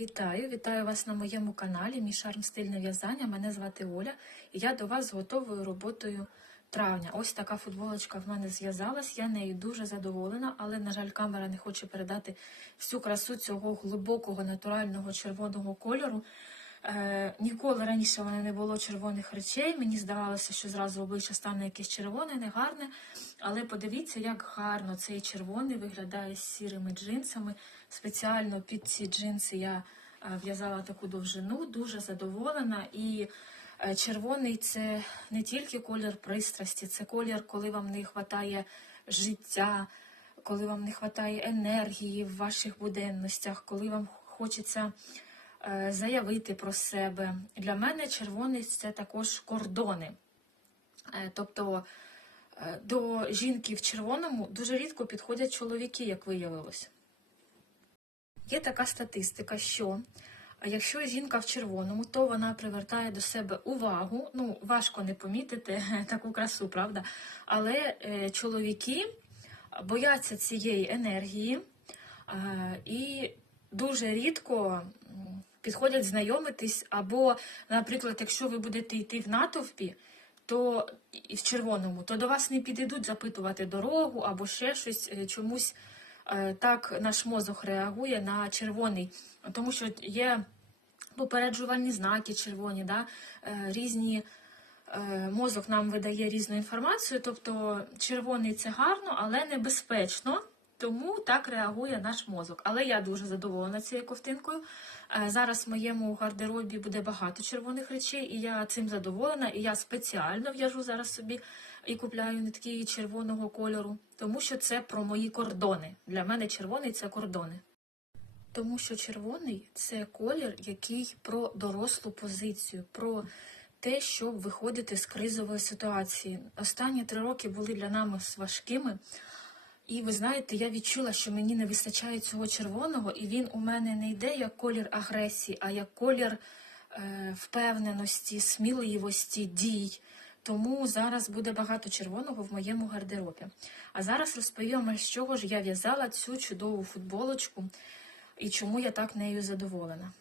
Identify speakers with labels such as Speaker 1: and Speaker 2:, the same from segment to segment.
Speaker 1: Вітаю, вітаю вас на моєму каналі Мій шарм стильне в'язання. Мене звати Оля, і я до вас з готовою роботою травня. Ось така футболочка в мене зв'язалась. Я нею дуже задоволена, але, на жаль, камера не хоче передати всю красу цього глибокого натурального червоного кольору. Е, ніколи раніше в мене не було червоних речей. Мені здавалося, що зразу обличчя стане якесь червоне, негарне. Але подивіться, як гарно цей червоний виглядає з сірими джинсами. Спеціально під ці джинси я е, в'язала таку довжину, дуже задоволена. І е, червоний це не тільки колір пристрасті, це колір, коли вам не вистачає життя, коли вам не вистачає енергії в ваших буденностях, коли вам хочеться заявити про себе. Для мене червоний це також кордони. Е, Тобто е, до жінки в червоному дуже рідко підходять чоловіки, як виявилось. Є така статистика, що якщо жінка в червоному, то вона привертає до себе увагу. Ну, важко не помітити таку красу, правда? Але е, чоловіки бояться цієї енергії е, і дуже рідко підходять знайомитись. Або, наприклад, якщо ви будете йти в натовпі, то і в червоному, то до вас не підійдуть запитувати дорогу або ще щось е, чомусь. Е, так наш мозок реагує на червоний, тому що є попереджувальні знаки червоні, да? е, різні мозок нам видає різну інформацію. Тобто червоний це гарно, але небезпечно. Тому так реагує наш мозок. Але я дуже задоволена цією ковтинкою. Е, Зараз в моєму гардеробі буде багато червоних речей, і я цим задоволена. І я спеціально в'яжу зараз собі і купляю нитки червоного кольору, тому що це про мої кордони. Для мене червоний це кордони. Тому що червоний це колір, який про дорослу позицію, про те, щоб виходити з кризової ситуації. Останні три роки були для нас важкими. І ви знаєте, я відчула, що мені не вистачає цього червоного, і він у мене не йде як колір агресії, а як колір е, впевненості, сміливості, дій. Тому зараз буде багато червоного в моєму гардеробі. А зараз розповім, з чого ж я в'язала цю чудову футболочку і чому я так нею задоволена.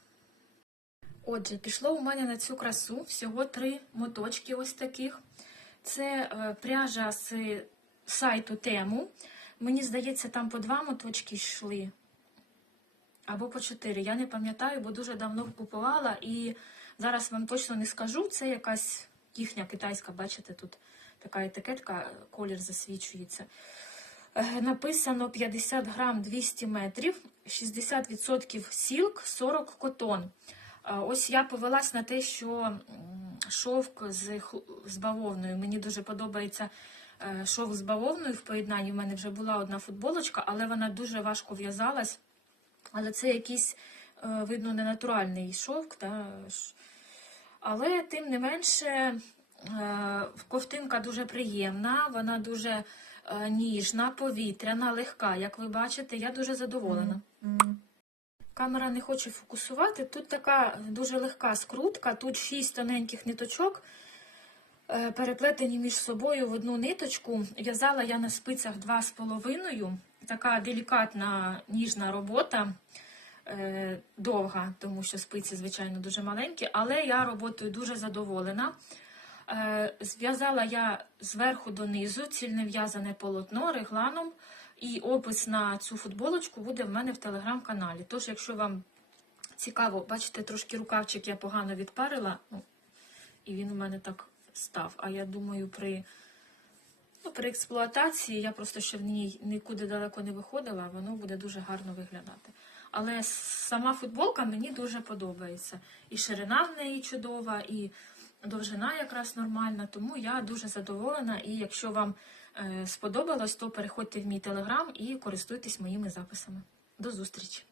Speaker 1: Отже, пішло у мене на цю красу всього три моточки ось таких. Це е, пряжа з сайту Тему. Мені здається, там по два моточки йшли. Або по чотири. Я не пам'ятаю, бо дуже давно купувала і зараз вам точно не скажу. Це якась їхня китайська, бачите, тут така етикетка, колір засвічується. Е, Написано 50 грам 200 метрів, 60% сілк, 40 котон. Е, Ось я повелась на те, що шовк з, з бавовною. Мені дуже подобається е, шовк з бавовною в поєднанні. У мене вже була одна футболочка, але вона дуже важко в'язалась. Але це якийсь, е, видно, ненатуральний шовк. Та, але тим не менше, е, ковтинка дуже приємна, вона дуже ніжна, повітряна, легка. Як ви бачите, я дуже задоволена. Камера не хоче фокусувати. Тут така дуже легка скрутка, тут шість тоненьких ниточок, переплетені між собою в одну ниточку. В'язала я на спицях 2,5. Така делікатна ніжна робота, е, довга, тому що спиці, звичайно, дуже маленькі, але я роботою дуже задоволена. Е, Зв'язала я зверху донизу цільне в'язане полотно регланом, і опис на цю футболочку буде в мене в телеграм-каналі. Тож, якщо вам цікаво, бачите, трошки рукавчик я погано відпарила, ну, і він у мене так став. А я думаю, при, ну, при експлуатації я просто ще в ній нікуди далеко не виходила, воно буде дуже гарно виглядати. Але сама футболка мені дуже подобається. І ширина в неї чудова, і довжина якраз нормальна, тому я дуже задоволена. І якщо вам е, сподобалось, то переходьте в мій телеграм і користуйтесь моїми записами. До зустрічі!